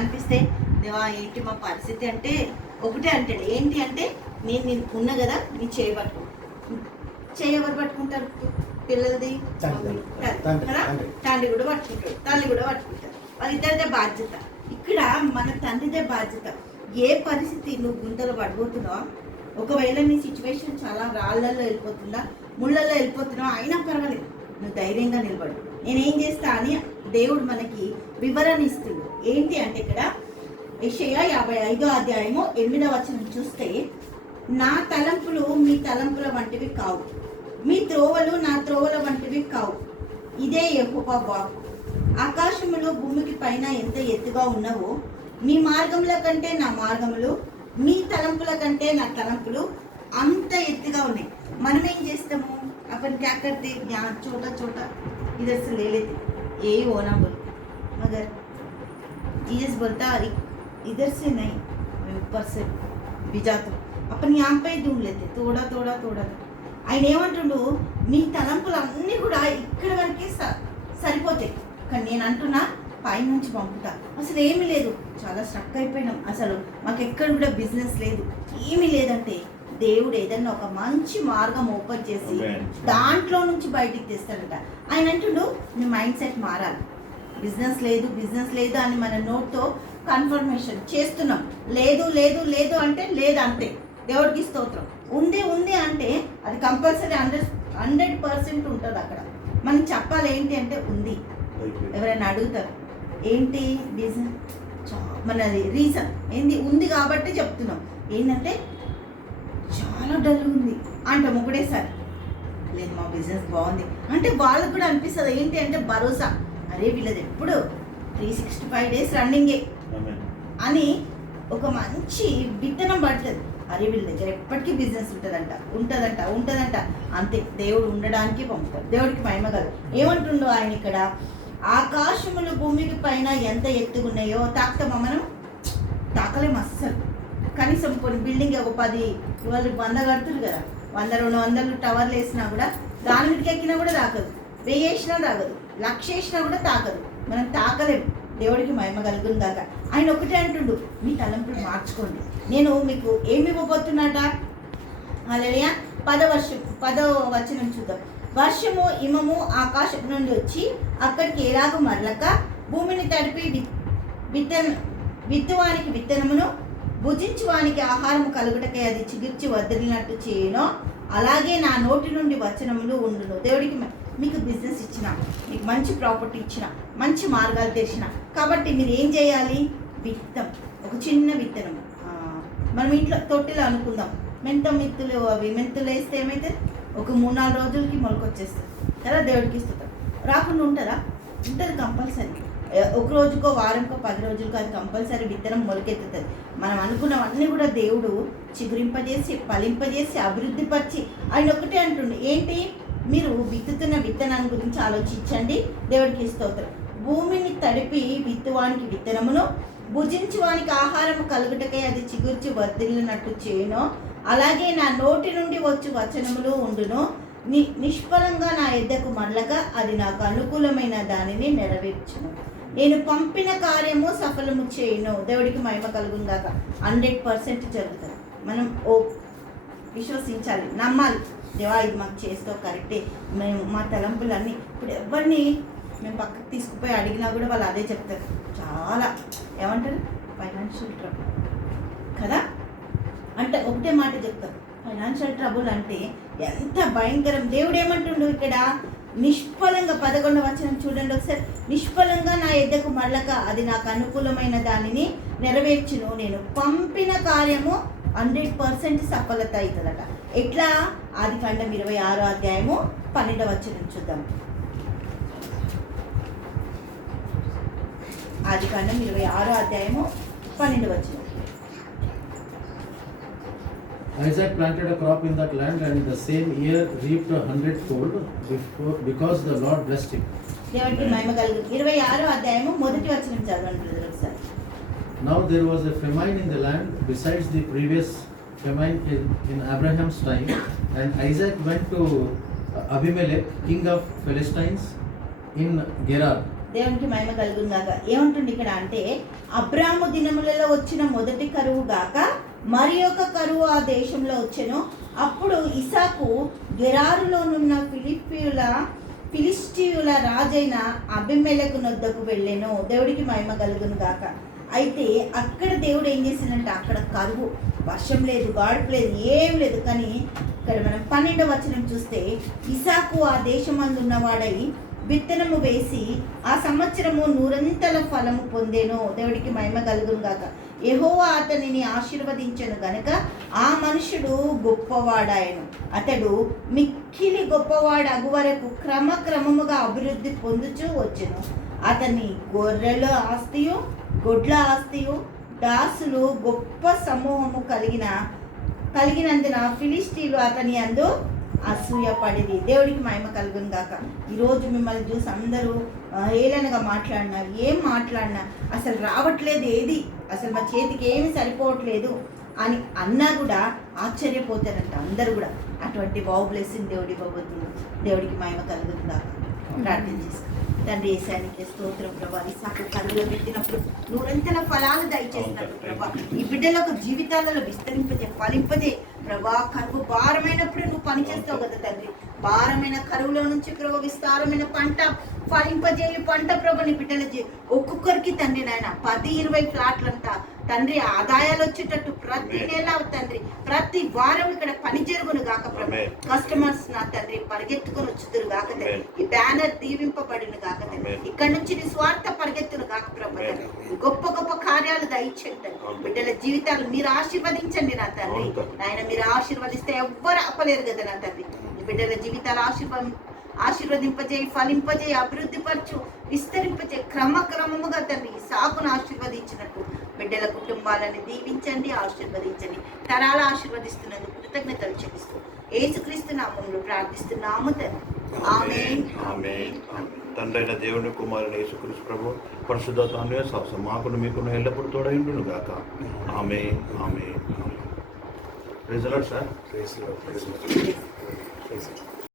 కనిపిస్తే దేవా ఏంటి మా పరిస్థితి అంటే ఒకటే అంటాడు, ఏంటి అంటే నేను ఉన్నా కదా నీ చేయబట్టుకో. చేయి ఎవరు పట్టుకుంటారు? పిల్లలది కదా, తండ్రి కూడా పట్టుకుంటాడు, తల్లి కూడా పట్టుకుంటారు. వాళ్ళిద్దరిదే బాధ్యత. ఇక్కడ మన తండ్రిదే బాధ్యత. ఏ పరిస్థితి నువ్వు గుంతలు పడిపోతున్నావా, ఒకవేళ నీ సిచ్యువేషన్ చాలా రాళ్ళల్లో వెళ్ళిపోతుందా, ముళ్ళల్లో వెళ్ళిపోతున్నావా, అయినా పర్వాలేదు, నువ్వు ధైర్యంగా నిలబడు, నేనేం చేస్తా అని దేవుడు మనకి వివరణ ఇస్తుంది. ఏంటి అంటే ఇక్కడ యెషయా 55:8 చూస్తే, నా తలంపులు మీ తలంపుల వంటివి కావు, మీ త్రోవలు నా త్రోవల వంటివి కావు, ఇదే యెహోవా వాక్కు. ఆకాశములు భూమికి పైన ఎంత ఎత్తుగా ఉన్నవో మీ మార్గముల కంటే నా మార్గములు, మీ తలంపుల కంటే నా తలంపులు అంత ఎత్తుగా ఉన్నాయి. మనం ఏం చేస్తాము? अपन क्या करते हैं, यहाँ छोटा छोटा इधर से ले लेते, यही होना बोल, मगर जीसस बोलता इधर से नहीं, ऊपर से भिजा तो अपन यहाँ पे ही ढूंढ लेते, थोड़ा थोड़ा थोड़ा. ఆయన ఏమంటుండు, మీ తలంపులు అన్నీ కూడా ఇక్కడ వరకే సరిపోతాయి, కానీ నేను అంటున్నా పైనుంచి పంపుతా. అసలు ఏమీ లేదు, చాలా స్ట్రక్ అయిపోయినాం, అసలు మాకు ఎక్కడ కూడా బిజినెస్ లేదు, ఏమీ లేదంటే దేవుడు ఏదన్నా ఒక మంచి మార్గం ఓపెన్ చేసి దాంట్లో నుంచి బయటికి తెస్తాడట. ఆయన అంటుండు, నీ మైండ్ సెట్ మారాలి. బిజినెస్ లేదు బిజినెస్ లేదు అని మన నోట్తో కన్ఫర్మేషన్ చేస్తున్నాం. లేదు లేదు లేదు అంటే లేదు, అంతే. దేవుడికి స్తోత్రం. ఉంది ఉంది అంటే అది కంపల్సరీ 100% ఉంటుంది అక్కడ. మనం చెప్పాలి ఏంటి అంటే ఉంది. ఎవరైనా అడుగుతారు ఏంటి బిజినెస్, మనది రీజన్ ఏంది, ఉంది కాబట్టి చెప్తున్నాం. ఏంటంటే చాలా డల్ ఉంది అంటాం ఒకటేసారి. లేదు మా బిజినెస్ బాగుంది అంటే వాళ్ళకు కూడా అనిపిస్తుంది ఏంటి అంటే భరోసా, అరే వీళ్ళది ఎప్పుడు 365 days రన్నింగే అని ఒక మంచి విత్తనం పడుతుంది. అరే వీళ్ళ దగ్గర ఎప్పటికీ బిజినెస్ ఉంటుందంట ఉంటుందంట ఉంటుందంట, అంతే. దేవుడు ఉండడానికి పంపుతాడు. దేవుడికి మహిమ కాదు. ఏమంటుండో ఆయన ఇక్కడ, ఆకాశములు భూమికి పైన ఎంత ఎత్తుగున్నాయో తాకుతామా మనం? తాకలేము అస్సలు. కనీసం కొన్ని బిల్డింగ్ ఒక 10 వాళ్ళు 100 కడుతున్నారు కదా, 100-200 టవర్లు వేసినా కూడా దాని మీదకి ఎక్కినా కూడా తాకదు, 1000 వేసినా తాకదు, 1,00,000 వేసినా కూడా తాకదు. మనం తాకలేము. దేవుడికి మహిమ కలుగును గాక. ఆయన ఒకటే అంటుండు, మీ తలంపులు మార్చుకోండి, నేను మీకు ఏమి ఇవ్వబోతున్నట. హల్లెలూయా. 10వ వచనం చూద్దాం. వర్షము హిమము ఆకాశం నుండి వచ్చి అక్కడికి ఎలాగో మరలక భూమిని తడిపి విత్తువానికి విత్తనమును భుజించువానికి ఆహారము కలుగుటకై అది చిగుర్చి వదిలినట్టు చేయను, అలాగే నా నోటి నుండి వచనములు ఉండును. దేవుడికి మీకు బిజినెస్ ఇచ్చిన, మీకు మంచి ప్రాపర్టీ ఇచ్చిన, మంచి మార్గాలు తెచ్చిన, కాబట్టి మీరు ఏం చేయాలి? విత్తం, ఒక చిన్న విత్తనం. మనం ఇంట్లో తొట్టిలో అనుకుందాం, మెంతులు వేస్తే ఏమైతే ఒక 3-4 రోజులకి మొలకొచ్చేస్తుంది కదా. దేవుడికి ఇస్తుంటాం. రాకుండా ఉంటుందా? ఉంటుంది కంపల్సరీ. ఒక రోజుకో వారంకో 10 రోజులకో అది కంపల్సరీ విత్తనం మొలకెత్తుతుంది. మనం అనుకున్నవన్నీ కూడా దేవుడు చిగురింపజేసి ఫలింపజేసి అభివృద్ధిపరిచి ఆయన ఒకటే అంటుండే, ఏంటి? మీరు విత్తుతున్న విత్తనాన్ని గురించి ఆలోచించండి. దేవుడికి స్తోత్రం. భూమిని తడిపి విత్తువానికి విత్తనమును భుజించువానికి ఆహారము కలుగుటకై అది చిగుర్చి వర్ధిల్లినట్టు చేయను, అలాగే నా నోటి నుండి వచ్చి వచనములు ఉండును. నిష్ఫలంగా నా యొద్దకు మరలగా అది నాకు అనుకూలమైన దానిని నెరవేర్చును. నేను పంపిన కార్యము సఫలము చేయను. దేవుడికి మహిమ కలుగును గాక. 100% జరుగుతుంది. మనం విశ్వసించాలి, నమ్మాలి. దేవా ఇది మాకు చేస్తావు, కరెక్టే. మేము మా తలంపులన్నీ ఇప్పుడు ఎవరిని మేము పక్కకు తీసుకుపోయి అడిగినా కూడా వాళ్ళు అదే చెప్తారు. చాలా ఏమంటారు? ఫైనాన్షియల్ ట్రబుల్ కదా అంటే ఒకటే మాట చెప్తారు. ఫైనాన్షియల్ ట్రబుల్ అంటే ఎంత భయంకరం. దేవుడు ఏమంటుండు ఇక్కడ? నిష్ఫలంగా 11వ వచనం చూడండి ఒకసారి. నిష్ఫలంగా నా యొద్దకు మరలక అది నాకు అనుకూలమైన దానిని నెరవేర్చును. నేను పంపిన కార్యము 100% సఫలత అవుతుందట. ఎట్లా? ఆదికాండం 26:12 వచనం చూద్దాం. ఆదికాండం 26:12 వచనం. Isaac planted a crop in that land and the same year reaped 100-fold because the Lord blessed him. దేవునికి మహిమ కలుగు. 26వ మొదటి వచనం చదవండి ఒకసారి. Now there was a famine in the land besides the previous famine in Abraham's time, and Isaac went to Abimelech, king of Philistines, in Gerar, దేవునికి మహిమ కలుగుగాక. ఏముంటుంది ఇక్కడ అంటే, అబ్రాము దినములలో వచ్చిన మొదటి కరువు గాక మరి ఒక కరువు ఆ దేశంలో వచ్చెను. అప్పుడు ఇసాకు గెరారులోనున్న ఫిలిస్టీయుల రాజైన అబిమెలెకు నొద్దకు వెళ్ళెను. దేవుడికి మహిమ కలుగును గాక. అయితే అక్కడ దేవుడు ఏం చేసిందంటే, అక్కడ కరువు, వర్షం లేదు, గాడుపు లేదు, ఏం లేదు. కానీ ఇక్కడ మనం 12వ వచనం చూస్తే, ఇసాకు ఆ దేశమందు ఉన్నవాడై విత్తనము వేసి ఆ సంవత్సరము 100 ఫలము పొందెను. దేవుడికి మహిమ కలుగును గాక. యెహోవా అతనిని ఆశీర్వదించెను గనుక ఆ మనుషుడు గొప్పవాడాయను. అతడు మిక్కిలి గొప్పవాడగు వరకు క్రమక్రమముగా అభివృద్ధి పొందుచూ వచ్చెను. అతని గొర్రెల ఆస్తియు గొడ్ల ఆస్తియు దాసులు గొప్ప సమూహము కలిగినందున ఫిలిస్టీలు అతని యందు అసూయపడిది. దేవుడికి మహిమ కలుగును గాక. ఈరోజు మిమ్మల్ని చూసి అందరూ ఏలనగా మాట్లాడినారు, ఏం మాట్లాడినా అసలు రావట్లేదు, ఏది అసలు మా చేతికి ఏమి సరిపోవట్లేదు అని అన్నా కూడా ఆశ్చర్యపోతారంట అందరూ కూడా. అటువంటి వావ్ బ్లెస్సింగ్ దేవుడి ఇవ్వబోతుంది. దేవుడికి మహిమ కలుగును గాక. ప్రార్థన చేసుకో. తండ్రి యేసానికి స్తోత్రం ప్రభా. ఇసాకు కరువులో పెట్టినప్పుడు 100 ఫలాలు దయచేసినట్టు ప్రభా, ఈ బిడ్డలకు జీవితాలలో విస్తరింపజే, ఫలింపజే ప్రభా. కరువు భారమైనప్పుడు నువ్వు పనిచేస్తావు కదా తండ్రి. భారమైన కరువులో నుంచి ప్రభు విస్తారమైన పంట ఫలింపజేయు పంట ప్రభు నీ బిడ్డల ఒక్కొక్కరికి తండ్రి నాయన 10-20 ఫ్లాట్లంతా తండ్రి ఆదాయాలు వచ్చేటట్టు ప్రతి నెల తండ్రి, ప్రతి వారం ఇక్కడ పని జరుగును గాక ప్రభు. కస్టమర్స్ నా తండ్రి పరిగెత్తుకొని వచ్చుదురు గాక తండ్రి. ఈ బ్యానర్ దీవింపబడిన గాక తండ్రి. ఇక్కడ నుంచి నీ స్వార్థ పరిగెత్తును గాక ప్రభు. గొప్ప గొప్ప కార్యాలు దయచేయండి బిడ్డల జీవితాలు మీరు ఆశీర్వదించండి నా తండ్రి. నాయన మీరు ఆశీర్వదిస్తే ఎవ్వరు ఆపలేరు కదా నా తండ్రి. బిడ్డల జీవితాలు ఆశీర్వదింపజేయి, ఫలింపజేయి, అభివృద్ధిపరచు, విస్తరింపజే, క్రమక్రమముగా తండ్రి సాకును ఆశీర్వదించినట్టు బిడ్డల కుటుంబాలను దీవించండి, ఆశీర్వదించండి. తరాల ఆశీర్వదిస్తున్నందుకు కృతజ్ఞతలు చెల్లిస్తూ యేసుక్రీస్తు నామములో ప్రార్థిస్తున్నాము తండ్రి. ఆమేన్. ఆమేన్. తండ్రైన దేవుని కుమారుని యేసుక్రీస్తు ప్రభు పరిశుద్ధ సాహసం మాకును మీకును ఎల్లప్పుడూ తోడైండును గాక. Amen. Amen. Praise the Lord sir. Praise the Lord.